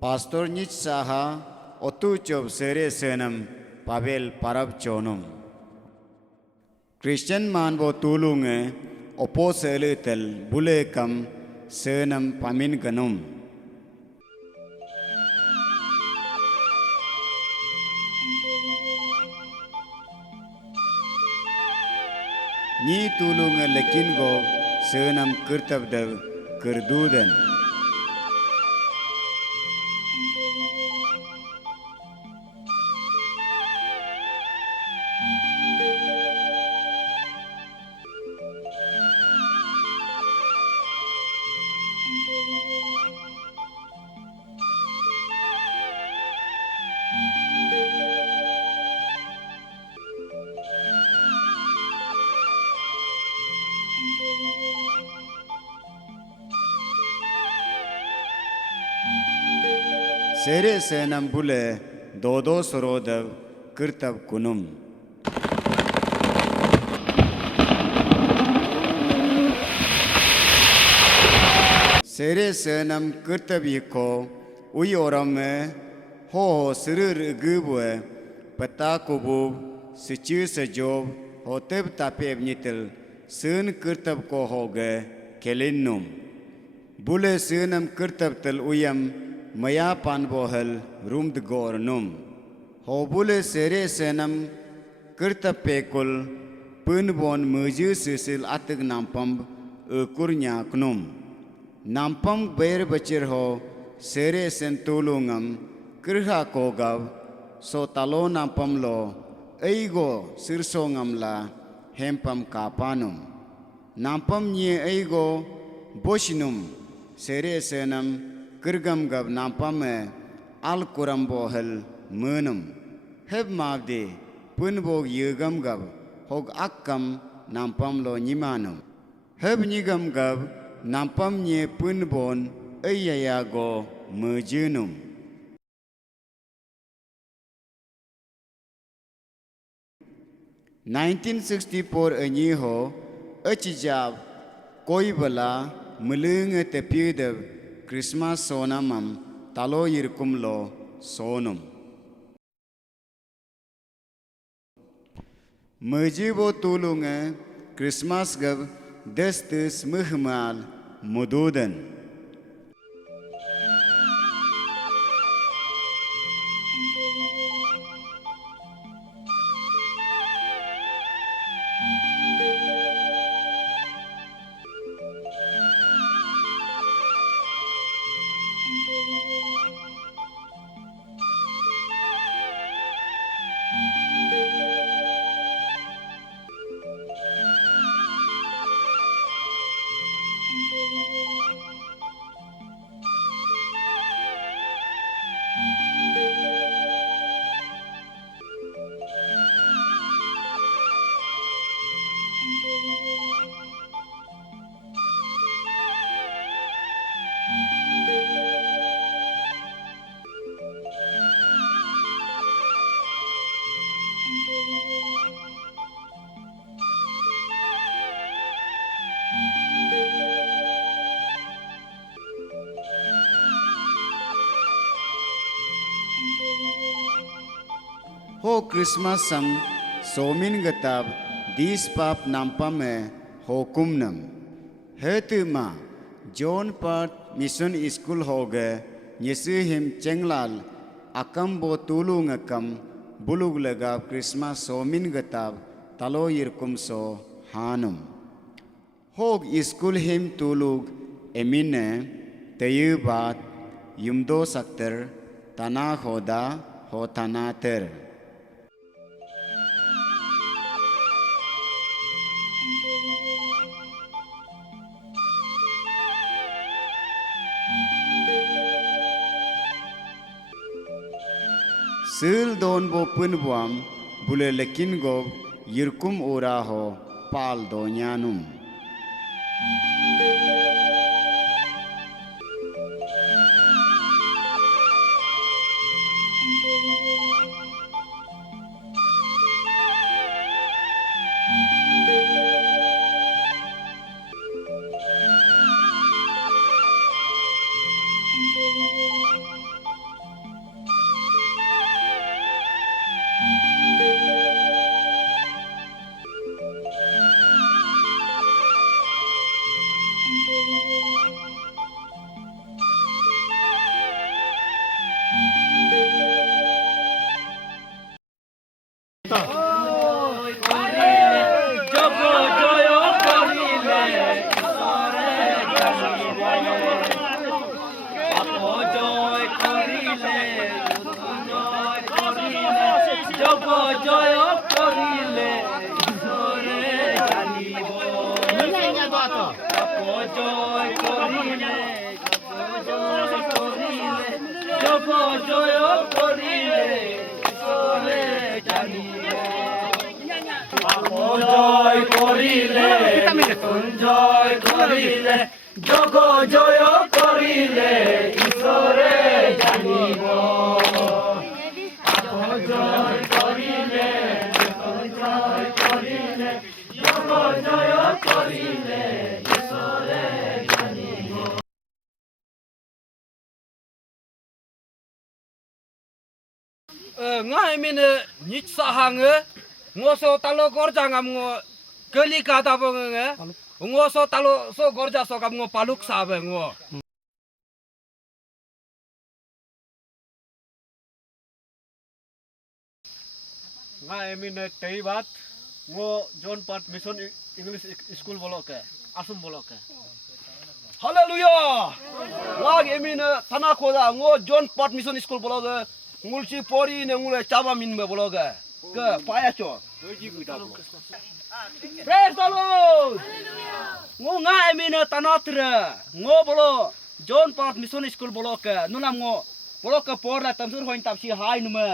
Pastor Nich Saha Otu Chob Sere Senam Pavel Parab Chonum Christian Manbo Tulunge Opo Seletel Bule Kam Senam Pamin Ganum Ni Tulunge Lekin Go Senam Kurtabdev Kurduden Sere Senam Bule Dodo Sorodav Kurtab Kunum Sere Senam Kurtab Yiko Uyorame Ho Sirur Gubwe Patakubu Sichu Sajob Hoteb Tapeb Nitel Sun Kurtab Ko Hoge Kelinum Bule Senam Kurtab Tel Uyam Maya Panbohel Rum de Gornum Hobule Sere Senam Kurta Pekul Punbon Muju Sisil Atig Nampam Ukurnya Knum Nampam Bear Bachir Ho Sere Sentulungam Kirha Kogav So Talo Nampam Lo Eigo Sirsongam La Hempam Kapanum Nampam Nye Eigo Boshinum Sere Senam Kirgam Gab Nampame Al Kurambohel Munum Heb Mavdi Punbog Yugam Gab Hog Akkam Nampam Lo Nimanum Heb Nigam Gab Nampam Nye Punbon Ayayago Mujunum 1964 Anyiho Achijab Koibala Mulung Tepidev Christmas Sonamam Talo Yirkumlo Sonum Mujibo Tulunge Christmas Gab Destis Muhmal Mududan ho Christmas sam somin gatab dis pap nampame ho kumnam hetu ma John Pat Mission School hoge nyesu him chenglal akam bo tulung akam bulug lagab Christmas somin gatab talo yirkum so hanum hog school him tulug emine tayubat yumdo sakter tana hoda ho tanater sil don bo pun buam bule lekin gob yirkum ora ho pal do nyanum ngai mine nit sahange ngoso talo gorja ngam ngo keli kata bonge ngoso talo so gorja so kam ngo paluk sabe ngo ngai mine tei bat ngo John Pat Mission English School boloke asum boloke haleluya lag emine tana khoda ngo John Pat Mission School bologe ngulchi pori ne ngule chaba min me bologe ke paya cho praise the lord ngo nga emine tanatra ngo bolo John Pat Mission School boloke nunam ngo boloke porla tamsur hoin tapsi hai nume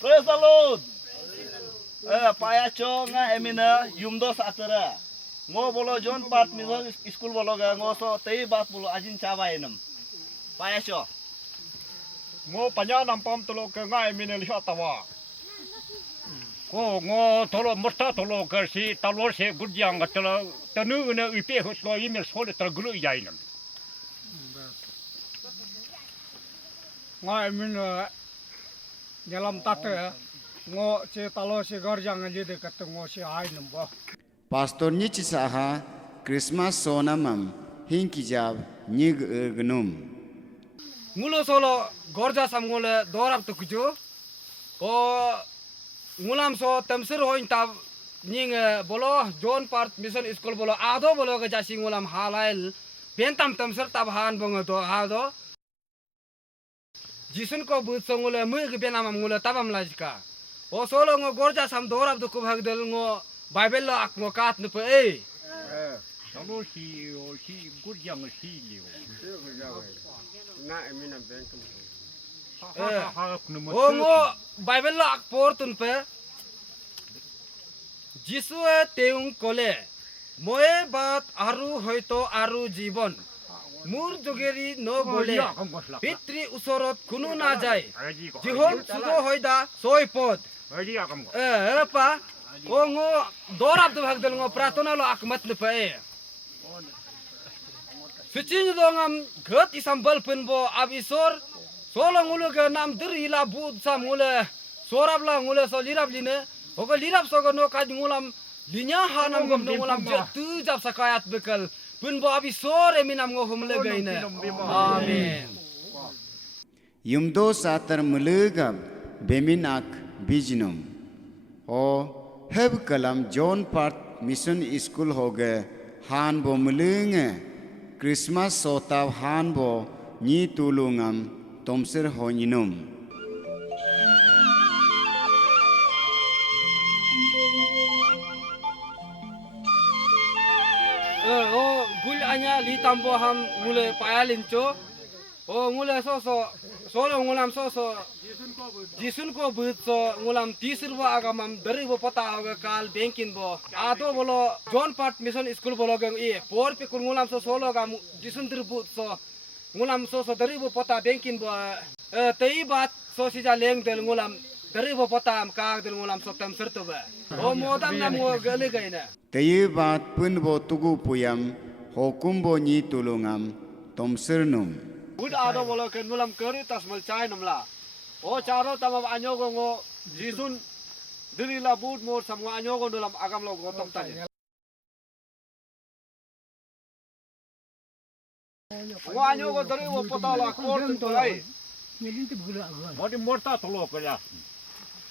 praise the lord paya cho nga emine yumdo satara ngo bolo John Pat Mission School bologe ngo so tei bat bolo ajin chaba enam paya cho ngo panya nampam tolo ke ngai mine liha tawa ko ngo tolo morta tolo ke si talor se gudjang atala tanu ne ipe ho tlo email sole tra gulu yainam ngai mine dalam tate ngo se talo se garjang je de kat ngo se ainam ba pastor ni chisaha Christmas sonamam hinkijab nig gnum ngulo solo gorja sam ngole dorap to kujo o ngulam so tamsir hoin tab ning bolo John Pat Mission School bolo ado bolo ga jasi ngulam halail bentam tamsir tab han bongo to ado jisun ko but songole mu ge benam ngule tabam lajka o solo ngo gorja sam dorap to ku bhagdel ngo bible lo ak ngo kat nu pe talo si gudjang si liu na emina bentum o ngo bible lo ak por tun pe যিশুৱে তেওঁক ক'লে মই বাট আৰু হয়তো আৰু জীৱন মোৰ যোগেদি নগ'লে পিতৃ ওচৰত কোনো নাযায় জীৱন চুদ হয়দা ছয় পদ পা o ngo dorap tu hagdal ngo pratona lo akmat ne pae suci dongam gat isambal pun bo abisor Solo ngule ke nam diri la bud sam ngule sorap la ngule so lirap line. Oke lirap so no kaj ngulam linya hanam gom no ngulam tu jap sakayat bekal. Pun bo abi sore minam ngohum legaine. Amin. Yumdo satar mulugab beminak bijnum. O heb kalam John Part Mission School hoge han bo mulunge. Christmas sotav han bo ni tulungam tomser honinum. Oh gul anya li tambo ham ngule payalin cho. Oh ngule solo ngulam jisun ko but so ngulam tisir bo agamam dari bo pata aga kal bankin bo ado bolo John Part Mission School bolo gang e por pe kun ngulam solo gam jisun dir but so ngulam dari bo pata bankin bo tei bat so sija leng del ngulam dari bo pata am ka del ngulam so tam serto ba o modam nam ngo gale gaina Tayi bat pun bo tugu puyam hokum bo ni tulungam tomsernum. Bud ado bolo ke nulam keri tas melcai namla. O caro tamam anyo go ngo jisun diri la bud mor sam ngo anyo go nulam agam lo go tom tanya. Ngo anyo go dari wo pota la kor tu lai. Modi morta tolo kerja.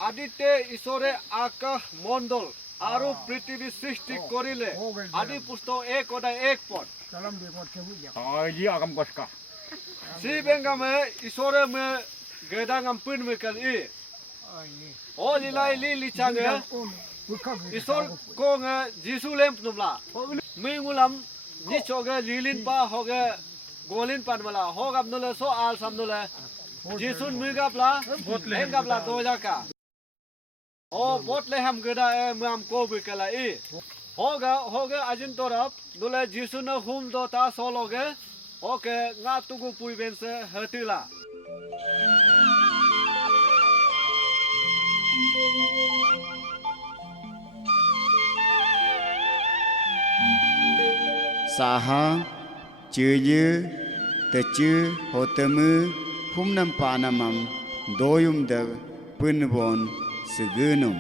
Adite isore akah mondol aru পৃথিবী সৃষ্টি করিলে আদি পুস্তক 1 অধ্যায় 1 পদ Aji agam koska. si bengame isore me gedangam pun me kal i o lilai li lichange isor ko nge jisu lem numla mingulam ni choge lilin pa hoge golin pan mala hogam nule so al sam nule jisun migapla engapla dojaka o botle ham geda e mam ko be kala i hoga ajin torap nule jisu na hum do ta sologe oke nga tugu pui bense hatila Saha cheye teche hotemu humnam panamam doyum dev punbon segenum.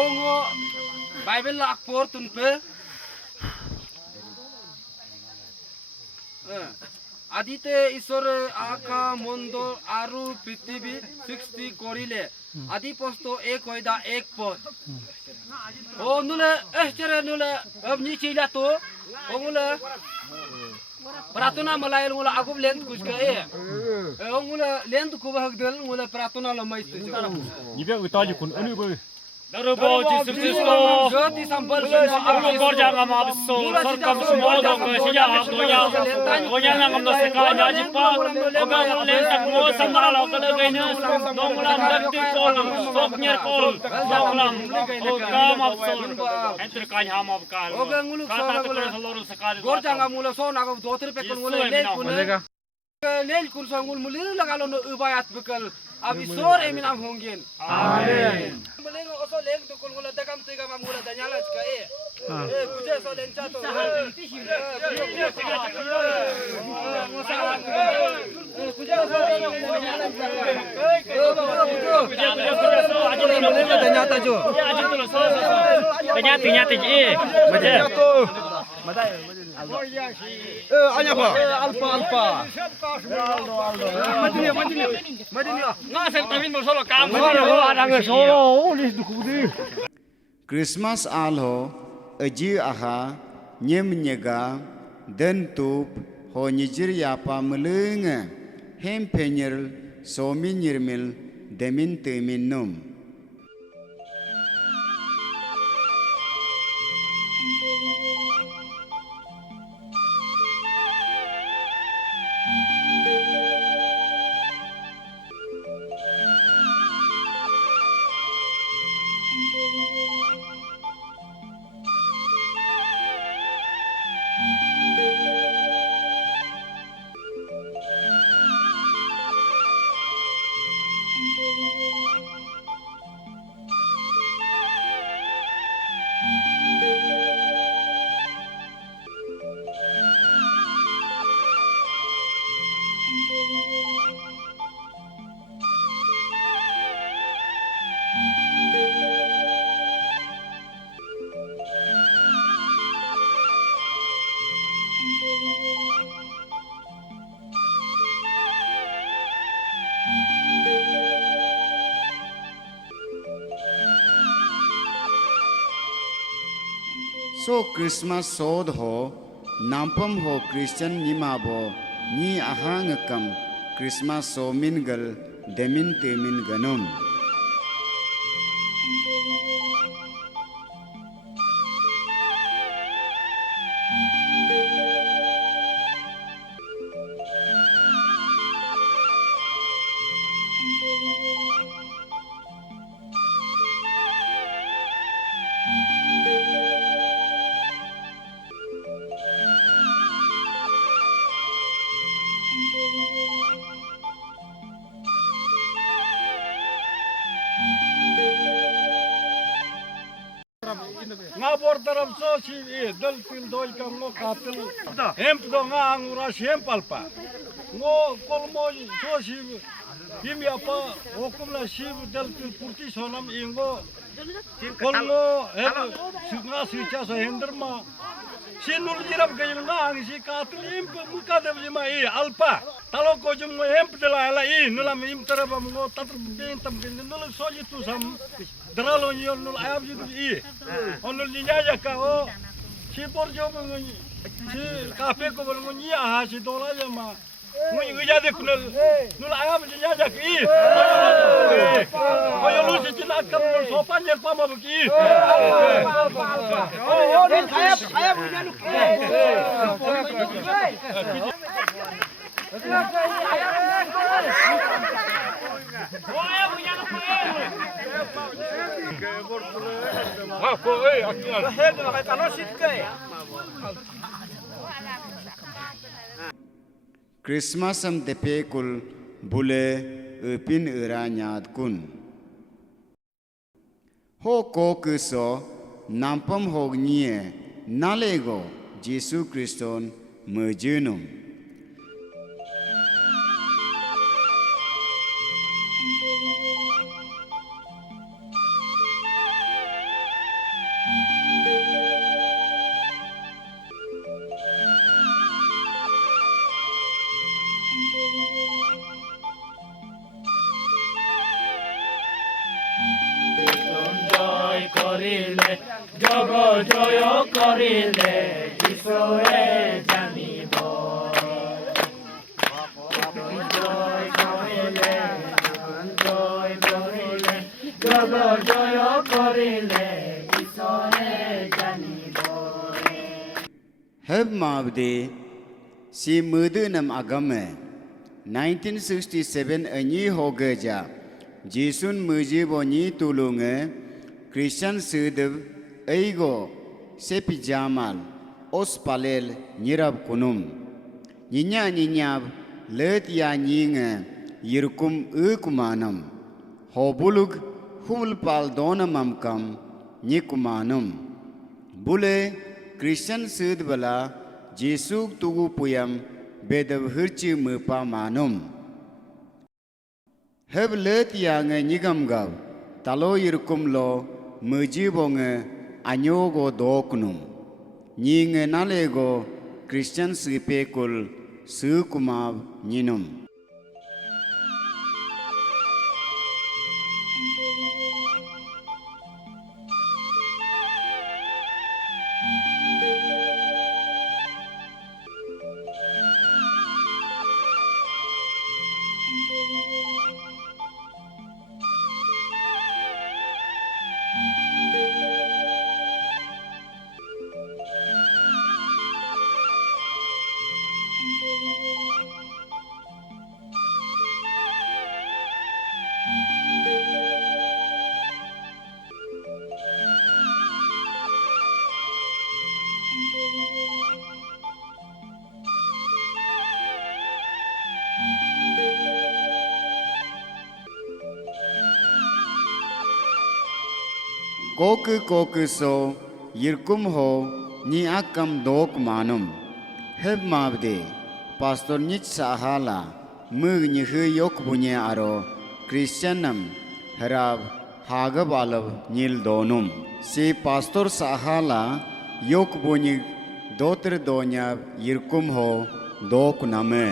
Ongo Bible la akpor tunpe adite isore aka mondo aru prithibi 60 korile adi posto ek hoida ek pot o nule chere nule abni chila to ongula pratuna malail ngula agum lent kuska ongula lent kubah del ngula pratuna lamai tu Ibe utaji kun anu be. Darubo jisristo jati sambal Agam korja ngam abso sarkam smodo ke siya doya. Doya ngam no sekala nyaji pa. Agam len tak mo samala kala gaina. Donglam dakti kol soknyer kol. Donglam agam abso. Enter kan ham ab kal. Oga nguluk Kata to lor sekali. gorja ngamula so na dotir pe kun ngule lel kun lel kun so ngul mulir lagalo no ubayat bekal abi sore minam hongin amen belengo oso leng to kun ngula dakam tiga mamula danyala ska kuje so leng chato kuje so danyata jo Tanya ji. anya pa alpa madini Ngasel tamin mo solo kam. Adang solo ulis dukudi. Christmas alho aji aha nyem nyega den tup ho nyijir yapa mulunge hem penyer somi nyirmil demin teminum. so Christmas sod ho nampam ho Christian nima bo ni ahang kam Christmas so min gal demin temin ganum nga bor taram so si dal til doi kam ngo katel hemp do nga angura hem palpa ngo kolmo so si him ya pa okum la si dal til purti sonam ingo kolmo sunga si cha so henderma si nur jirap gayil nga ang si katel hemp muka de lima alpa talo ko jum ngo hemp de la ala nulam im taraba ngo tatr ben tam gen nul so yitu sam Dralo nyon nul ayam jitu onul niya ka o si porjo ngi si kafe ko bol ngi aha si dola ya ma ngi ngi jadi kunul nul ayam niya o yo lu si tina kam nul sopan yer pa ma buki ayam niya lu Christmas am tepe kul bule upin uranyat kun ho ko kuso nampam hognie nalego Jesu Kriston mejunum করিলে জগ জয় করিলে ঈশ্বরে জানিব জয় করিলে জয় করিলে জগ জয় করিলে ঈশ্বরে জানিব heb mabde si mudunam agame 1967 anyi hogeja Jisun mujiboni tulunge Christian Sudev Eigo Sepi Jamal Ospalel Nirab Kunum Ninya Ninyab Let Ya Nyinge Yirkum Ukumanam Hobulug Hulpal Donamam Kam Nikumanum Bule Christian Sudbala Jesuk Tugu Puyam Bedav Hirchi Mupa Manum Heb let yang nigam gav talo yirkum lo mujibonge anyogo doknum nying nalego Christian sipekul sukumav ninum Koku so yirkum ho ni akam dok manum heb mabde pastor nich sahala mug ni yok bunye aro Christianam harab hagabalav nil donum si pastor sahala yok bunye doter donya yirkum ho dok name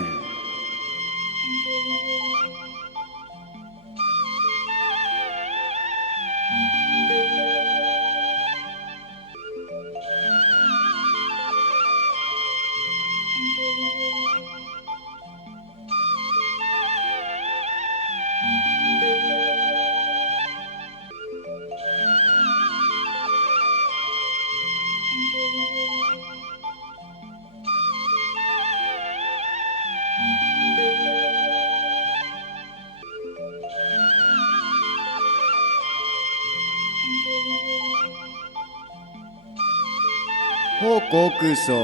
हो कोकुसो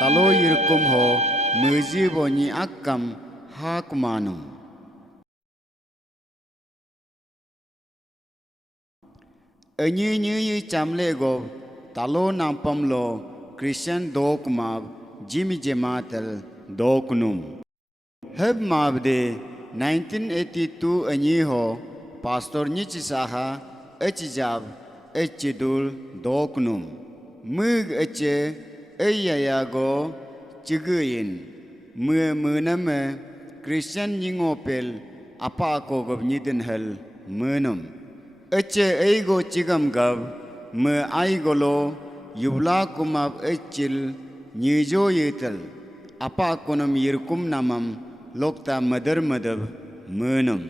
तलो यिरकुम हो मुजी बोनी अक्कम हाक मानो अन्य चामले गो तलो नापम लो क्रिश्चियन दोक माब जिमी जमातल दोकनुम हब माब दे 1982 अन्य हो पास्टर निच साहा अचिजाब अचिदुल दोकनुम मुग अचे अयागो चिगुइन मुनम क्रिश्चियन निंगोपेल अपा को गबनिदन हल मुनम अचे ऐगो चिगम गब म आइगोलो युबला कुमाब अचिल न्यूजो येतल अपा कोनम यिरकुम नामम लोकता मदर मदब मुनम